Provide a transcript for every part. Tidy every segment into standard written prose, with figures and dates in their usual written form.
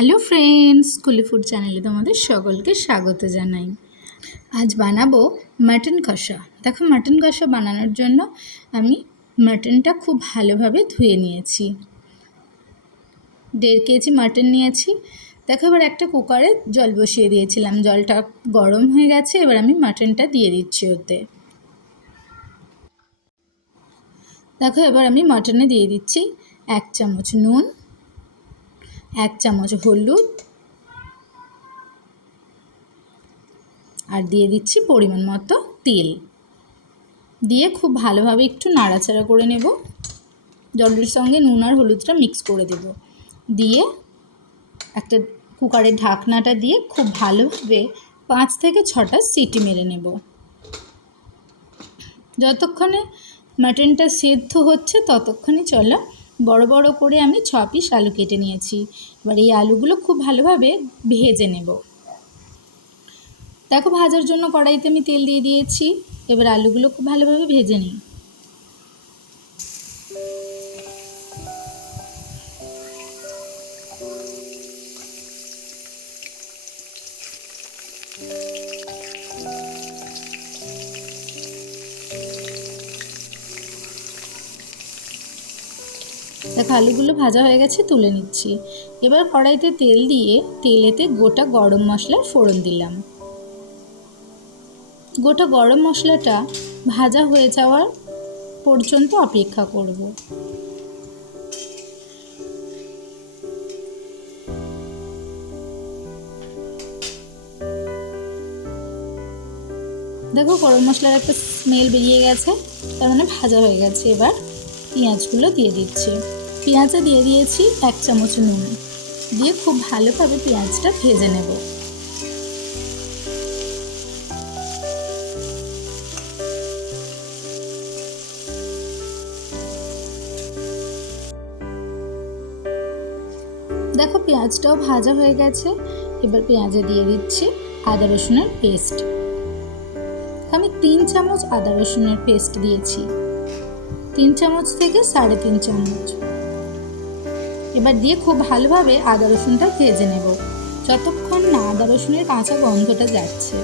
Hello friends, কুলি food চ্যানেলে তোমাদের সকলকে স্বাগত জানাই। আজ বানাবো মাটন কষা। দেখো, মাটন কষা বানানোর জন্য আমি মাটনটা খুব ভালোভাবে ধুয়ে নিয়েছি। 1.5 কেজি মাটন নিয়েছি। দেখো, এবার একটা কুকারে জল বসিয়ে দিয়েছিলাম, জলটা গরম হয়ে গেছে। এবার আমি মাটনটা দিয়ে দিচ্ছি ওতে। দেখো, এবার আমি মাটনে দিয়ে দিচ্ছি 1 চামচ নুন, 1 চামচ হলুদ, আর দিয়ে দিচ্ছি পরিমাণ মতো তেল। দিয়ে খুব ভালোভাবে একটু নাড়াচাড়া করে নেব। জলের সঙ্গে নুন আর হলুদটা মিক্স করে দেব। দিয়ে একটা কুকারের ঢাকনাটা দিয়ে খুব ভালোভাবে 5 থেকে 6টা সিটি মেরে নেব। যতক্ষণে মাটনটা সেদ্ধ হচ্ছে ততক্ষণে চলো বড় বড় করে আমি 6 পিস আলু কেটে নিয়েছি। এবার এই আলুগুলো খুব ভালোভাবে ভেজে নেব। দেখো, ভাজার জন্য কড়াইতে আমি তেল দিয়ে দিয়েছি। এবার আলুগুলো খুব ভালোভাবে ভেজে নিই। দেখো, আলুগুলো ভাজা হয়ে গেছে, তুলে নিচ্ছি। এবার কড়াইতে তেল দিয়ে তেলেতে গোটা গরম মশলার ফোড়ন দিলাম। গোটা গরম মশলাটা ভাজা হয়ে যাওয়ার পর্যন্ত অপেক্ষা করব। দেখো, গরম মশলার একটা স্মেল বেরিয়ে গেছে, তার মানে ভাজা হয়ে গেছে। এবার পেঁয়াজগুলো দিয়ে দিচ্ছি। পেঁয়াজে দিয়ে দিয়েছি 1 চামচ নুন, দিয়ে খুব ভালোভাবে পেঁয়াজটা ভেজে নেব। দেখো, পেঁয়াজটাও ভাজা হয়ে গেছে। এবার পেঁয়াজে দিয়ে দিচ্ছি আদা রসুনের পেস্ট। আমি 3 চামচ আদা রসুনের পেস্ট দিয়েছি, 3 চামচ থেকে 3.5 চামচ। এবার দিয়ে খুব ভালোভাবে আদা রসুনটা ভেজে নেব, যতক্ষণ না আদা রসুনের কাঁচা গন্ধটা যাচ্ছে।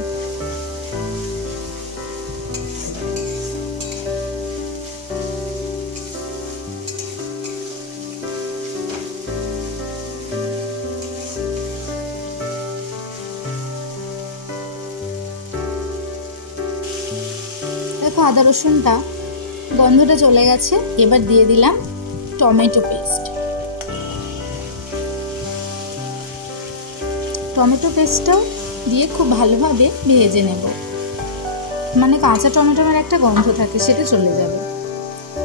দেখো, আদা রসুনটা গন্ধটা চলে গেছে। এবার দিয়ে দিলাম টমেটো পেস্ট। টমেটো পেস্টটাও দিয়ে খুব ভালোভাবে ভেজে নেব, মানে কাঁচা টমেটোর একটা গন্ধ থাকে, সেটা চলে যাবে।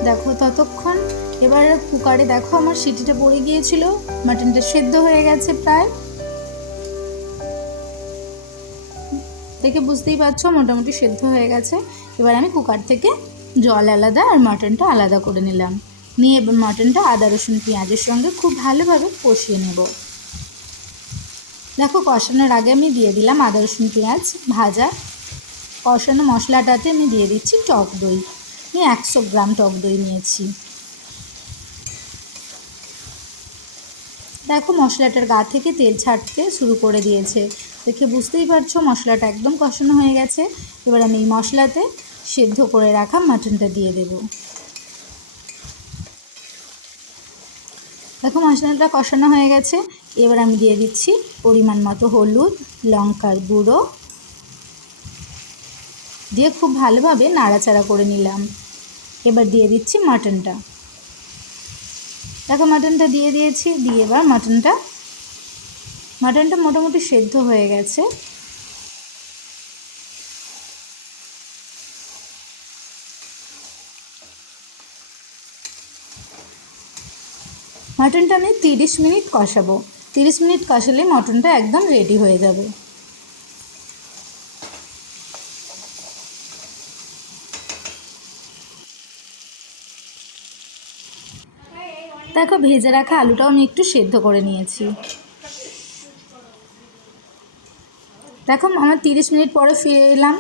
দেখো, ততক্ষণ এবার কুকারে দেখো আমার সিটিটা পড়ে গিয়েছিল, মাটনটা সেদ্ধ হয়ে গেছে প্রায়। দেখে বুঝতেই পারছো মোটামুটি সেদ্ধ হয়ে গেছে। এবার আমি কুকার থেকে জল আলাদা আর মাটনটা আলাদা করে নিলাম। নিয়ে এবার মাটনটা আদা রসুন পেঁয়াজের সঙ্গে খুব ভালোভাবে কষিয়ে নেব। দেখো, কষানোর আগে আমি দিয়ে দিলাম আদা রসুন পেঁয়াজ ভাজা। কষানো মশলাটাতে আমি দিয়ে দিচ্ছি টক দই। আমি 100 গ্রাম টক দই নিয়েছি। দেখো, মশলাটার গা থেকে তেল ছাড়তে শুরু করে দিয়েছে। দেখে বুঝতেই পারছো মশলাটা একদম কষানো হয়ে গেছে। এবার আমি এই মশলাতে সেদ্ধ করে রাখা মাটনটা দিয়ে দেব। দেখো, মশলাটা কষানো হয়ে গেছে। এবার আমি দিয়ে দিচ্ছি পরিমাণ মতো হলুদ, লঙ্কার গুঁড়ো, দিয়ে খুব ভালোভাবে নাড়াচাড়া করে নিলাম। এবার দিয়ে দিচ্ছি মাটনটা। দেখো, মাটনটা দিয়ে দিয়েছি। দিয়ে এবার মাটনটা মোটামুটি সেদ্ধ হয়ে গেছে। মাটনটা আমি 30 মিনিট কষাবো। 30 মিনিট কষালে মাটনটা একদম রেডি হয়ে যাবে। দেখো, ভেজে রাখা আলুটাও আমি একটু সেদ্ধ করে নিয়েছি। দেখো, আমার 30 মিনিট পরে ফিরে এলাম।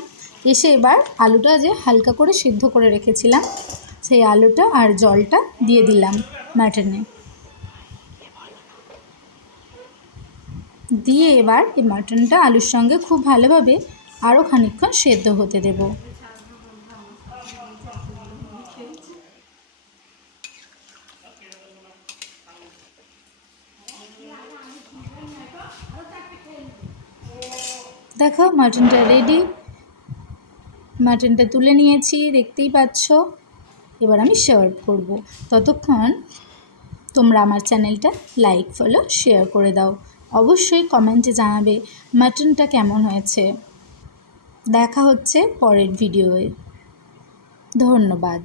এসে এবার আলুটা যে হালকা করে সেদ্ধ করে রেখেছিলাম, সেই আলুটা আর জলটা দিয়ে দিলাম মাটনে। দিয়ে এবার এই মাটনটা আলুর সঙ্গে খুব ভালোভাবে আরও খানিকক্ষণ সেদ্ধ হতে দেব। দেখো মাটনটা রেডি, মাটনটা তুলে নিয়েছি, দেখতেই পাচ্ছ। এবার আমি সার্ভ করব। ততক্ষণ তোমরা আমার চ্যানেলটা লাইক, ফলো, শেয়ার করে দাও। অবশ্যই কমেন্টে জানাবে মাটনটা কেমন হয়েছে। দেখা হচ্ছে পরের ভিডিওয়ে। ধন্যবাদ।